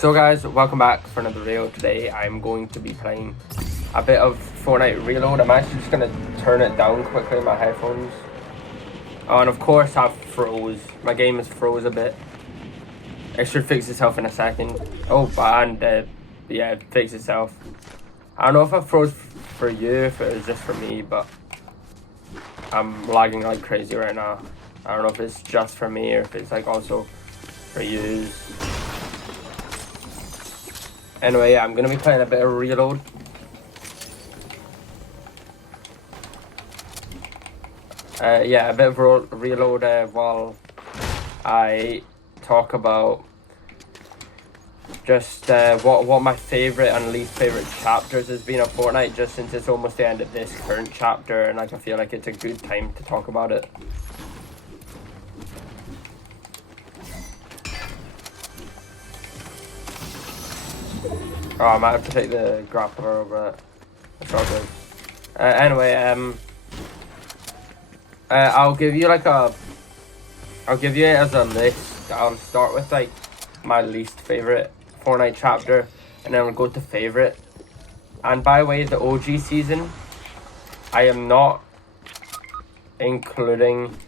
So guys, welcome back for another video. Today I'm going to be playing a bit of Fortnite Reload. I'm actually just going to turn it down quickly in my headphones. Oh, and of course I've froze. My game has froze a bit. It should fix itself in a second. Oh, and yeah, it fixed itself. I don't know if I froze for you, if it was just for me, but I'm lagging like crazy right now. I don't know if it's just for me or if it's like also for yous. Anyway, I'm gonna be playing a bit of Reload. Yeah, a bit of Reload while I talk about just what my favorite and least favorite chapters has been of Fortnite, just since it's almost the end of this current chapter, and like I feel like it's a good time to talk about it. Oh, I might have to take the grappler over it. That's all good. Anyway, I'll give you it as a list. I'll start with like my least favorite Fortnite chapter, and then we'll go to favorite. And by the way, the OG season, I am not including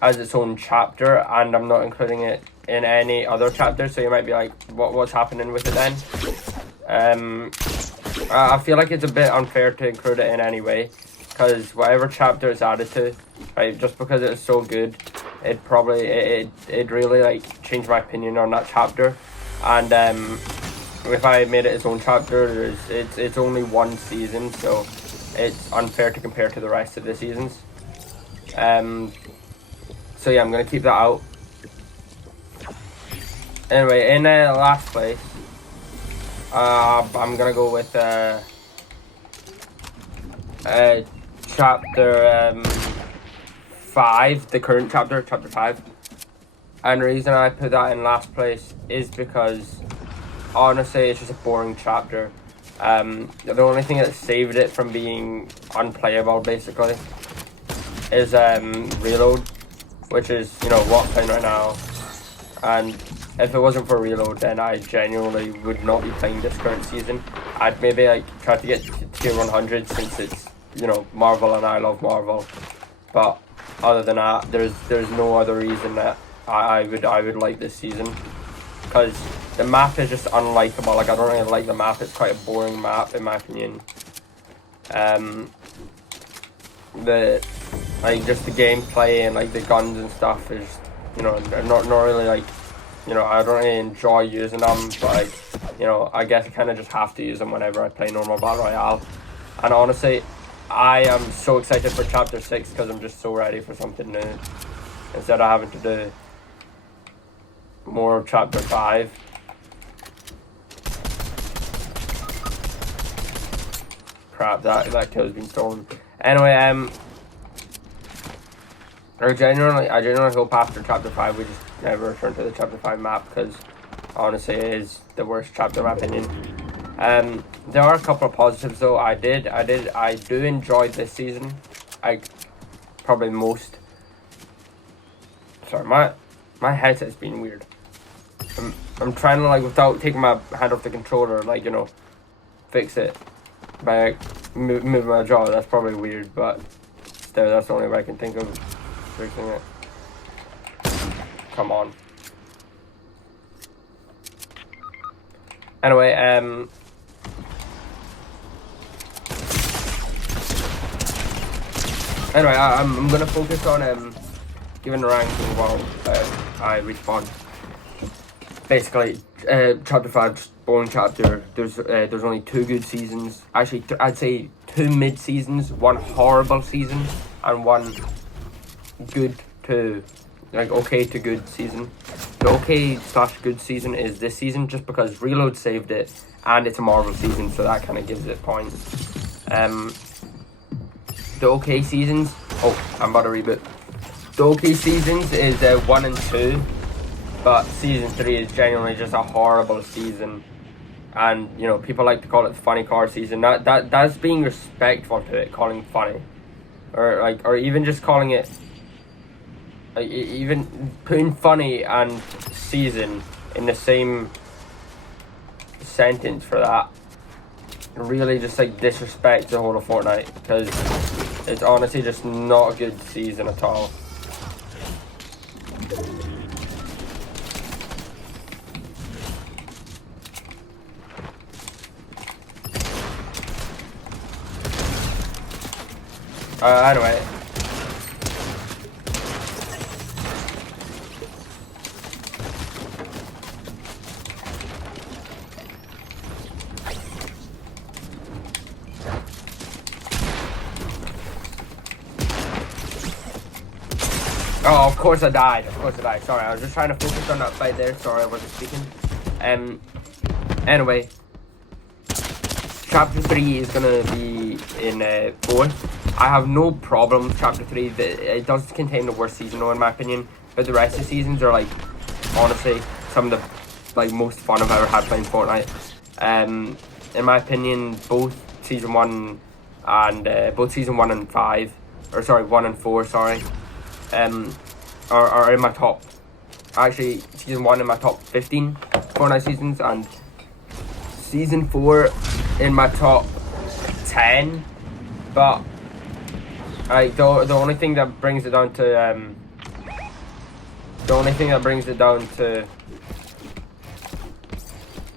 as its own chapter, and I'm not including it in any other chapter. So you might be like, what's happening with it then? I feel like it's a bit unfair to include it in any way, because whatever chapter it's added to, right, just because it's so good, it really like changed my opinion on that chapter. And if I made it its own chapter, it's only one season, so it's unfair to compare to the rest of the seasons. So yeah, I'm gonna keep that out. Anyway, in last place, I'm gonna go with chapter 5, the current chapter 5. And the reason I put that in last place is because honestly it's just a boring chapter. The only thing that saved it from being unplayable basically is Reload, which is, you know, what I'm playing right now. And if it wasn't for Reload, then I genuinely would not be playing this current season. I'd maybe like try to get to tier 100 since it's, you know, Marvel and I love Marvel. But other than that, there's no other reason that I would like this season, because the map is just unlikable. Like, I don't really like the map. It's quite a boring map in my opinion. Just the gameplay and like the guns and stuff is, you know, not really like, you know, I don't really enjoy using them, but like, you know, I guess I kind of just have to use them whenever I play normal Battle Royale. And honestly, I am so excited for chapter 6 because I'm just so ready for something new instead of having to do more of chapter 5. Crap, that kill's been stolen. Anyway, I genuinely hope after chapter 5 we just never return to the chapter 5 map, because honestly it is the worst chapter in my opinion. There are a couple of positives though. I do enjoy this season. Probably most. Sorry, my headset's been weird. I'm trying to, like, without taking my hand off the controller, like, you know, fix it by like, moving my jaw. That's probably weird, but still, that's the only way I can think of fixing it. Come on. Anyway, I'm gonna focus on giving the ranking while I respawn. Basically, chapter 5, boring chapter. There's only 2 good seasons. Actually, I'd say 2 mid seasons, 1 horrible season, and 1 good to, like, okay to good season. The okay/good season is this season, just because Reload saved it, and it's a Marvel season, so that kind of gives it points. The okay seasons. Oh, I'm about to reboot. The okay seasons is 1 and 2. But season 3 is genuinely just a horrible season, and you know, people like to call it the funny car season. That's being respectful to it, calling funny, or even just calling it, like, even putting funny and season in the same sentence for that really just like disrespects the whole of Fortnite, because it's honestly just not a good season at all. Anyway. Oh, of course I died. Sorry, I was just trying to focus on that fight there. Sorry, I wasn't speaking. Anyway. Chapter 3 is gonna be in 4th. I have no problem with Chapter 3. It does contain the worst season though, in my opinion. But the rest of the seasons are like, honestly, some of the like most fun I've ever had playing Fortnite. In my opinion, both season 1 and 5, or sorry, 1 and 4, sorry, are in my top. Actually, season 1 in my top 15 Fortnite seasons, and season 4 in my top 10. But the only thing that brings it down to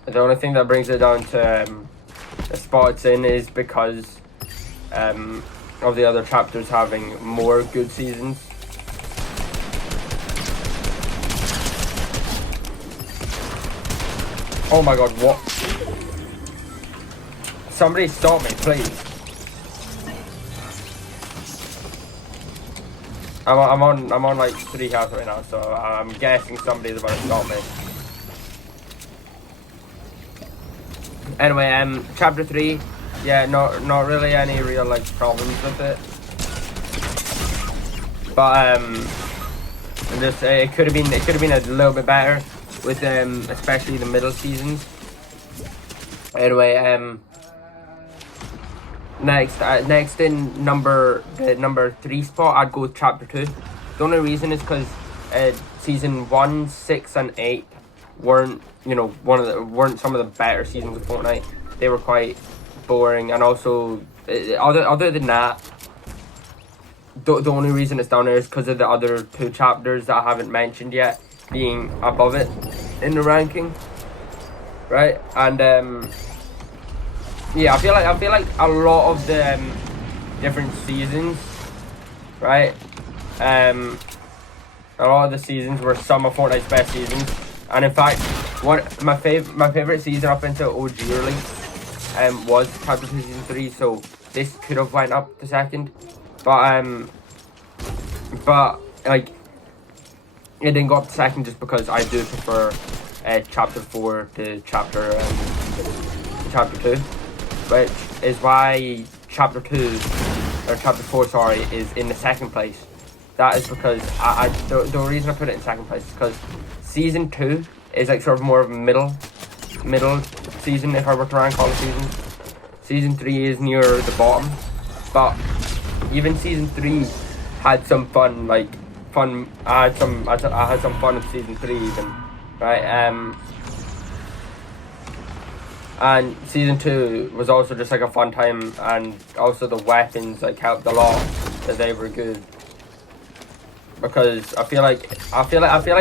the spot it's in is because of the other chapters having more good seasons. Oh my god, what? Somebody stop me, please. I'm on like 3 health right now, so I'm guessing somebody's about to stop me. Anyway, chapter 3, yeah, not really any real like problems with it. But it could have been a little bit better with especially the middle seasons. Anyway, next in number 3 spot, I'd go with chapter 2. The only reason is because season 1, 6, and 8 weren't some of the better seasons of Fortnite. They were quite boring, and also other than that, the only reason it's down there is because of the other 2 chapters that I haven't mentioned yet being above it in the ranking, right? And yeah, I feel like a lot of the different seasons, right? A lot of the seasons were some of Fortnite's best seasons, and in fact, my favorite season up until OG release was chapter 2 season 3. So this could have went up to second, but like it didn't go up to second just because I do prefer chapter 4 to chapter 2. Which is why chapter 4, sorry, is in the second place. That is because the reason I put it in second place is because season 2 is like sort of more of a middle season, if I were to rank all the seasons. Season 3 is near the bottom, but even season 3 had some fun, I had some fun with season 3 even, right? And season 2 was also just like a fun time, and also the weapons like helped a lot that they were good, because I feel like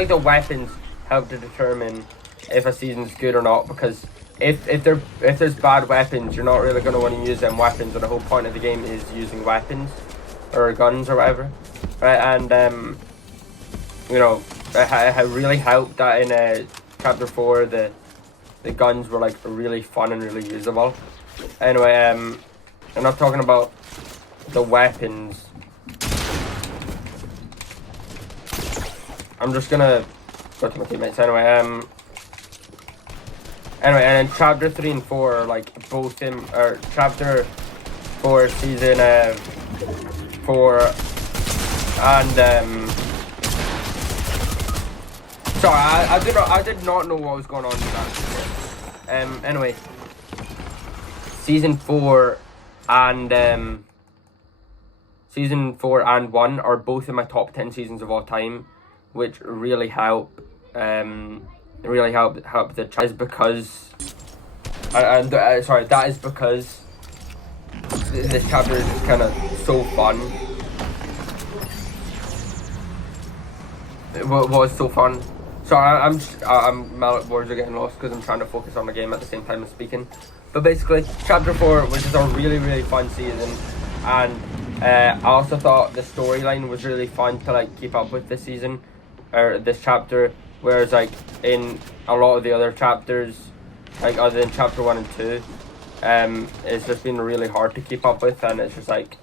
the weapons help to determine if a season's good or not. Because if there's bad weapons, you're not really going to want to use them weapons, and the whole point of the game is using weapons or guns or whatever, right? And it really helped that in chapter 4 the guns were like really fun and really usable. Anyway, I'm not talking about the weapons. I'm just gonna go to my teammates anyway. Anyway, and then chapter 3 and 4 are like both in, or chapter 4 season 4 and sorry, I did not know what was going on in that. Anyway, season 4 and 1 are both in my top 10 seasons of all time, which really help the choice, because sorry, that is because this chapter is just kind of so fun. It was so fun. Sorry, my words are getting lost because I'm trying to focus on the game at the same time as speaking. But basically, chapter 4 was just a really fun season, and I also thought the storyline was really fun to like keep up with this season, or this chapter. Whereas like in a lot of the other chapters, like other than chapter 1 and 2, it's just been really hard to keep up with, and it's just like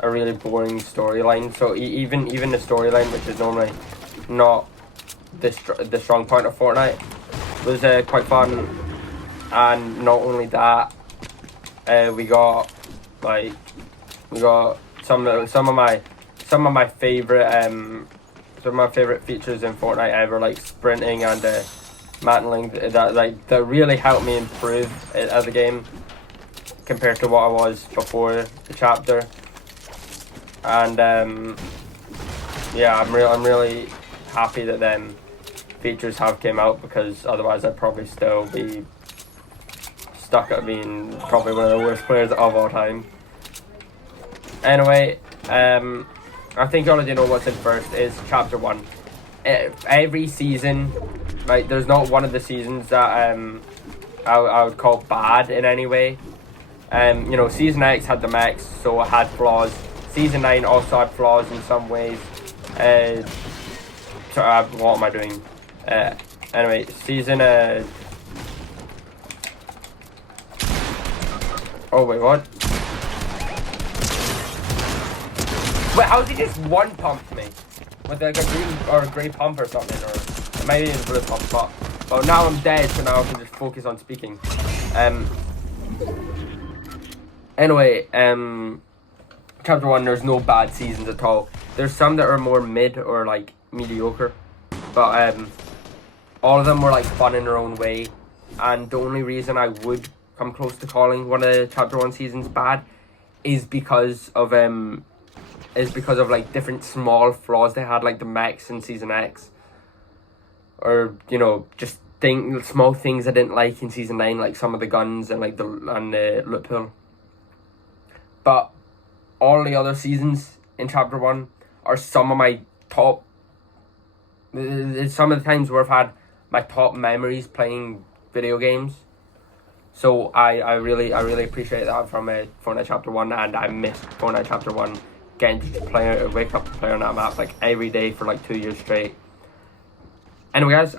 a really boring storyline. So even the storyline, which is normally not the strong point of Fortnite, was quite fun. And not only that, we got some of my favorite features in Fortnite ever, like sprinting and mantling, that really helped me improve it as a game compared to what I was before the chapter. And yeah, I'm really happy that them features have came out, because otherwise I'd probably still be stuck at being probably one of the worst players of all time. Anyway, I think you already know what's in first is chapter 1. Every season, like, there's not one of the seasons that I would call bad in any way. You know, season X had the mechs, so it had flaws. Season 9 also had flaws in some ways. What am I doing? Anyway, season oh wait, what? Wait, how did he just one pump me? With like a green or a grey pump or something, or maybe a blue pump, but oh, now I'm dead, so now I can just focus on speaking. Anyway, chapter 1, there's no bad seasons at all. There's some that are more mid or like mediocre, but all of them were like fun in their own way. And the only reason I would come close to calling one of the chapter 1 seasons bad is because of like different small flaws they had, like the mechs in season X, or you know, just small things I didn't like in season 9, like some of the guns and like the loot pool. But all the other seasons in chapter 1 are some of my top. Some of the times where I've had my top memories playing video games. So I really appreciate that from Fortnite chapter 1, and I missed Fortnite chapter 1 getting to wake up and play on that map like every day for like 2 years straight. Anyway, guys,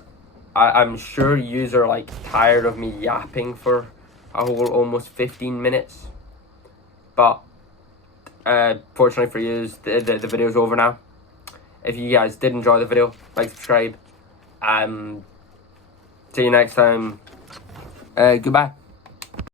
I'm sure yous are like tired of me yapping for a whole almost 15 minutes. But fortunately for yous, the video's over now. If you guys did enjoy the video, like, subscribe. See you next time. Goodbye.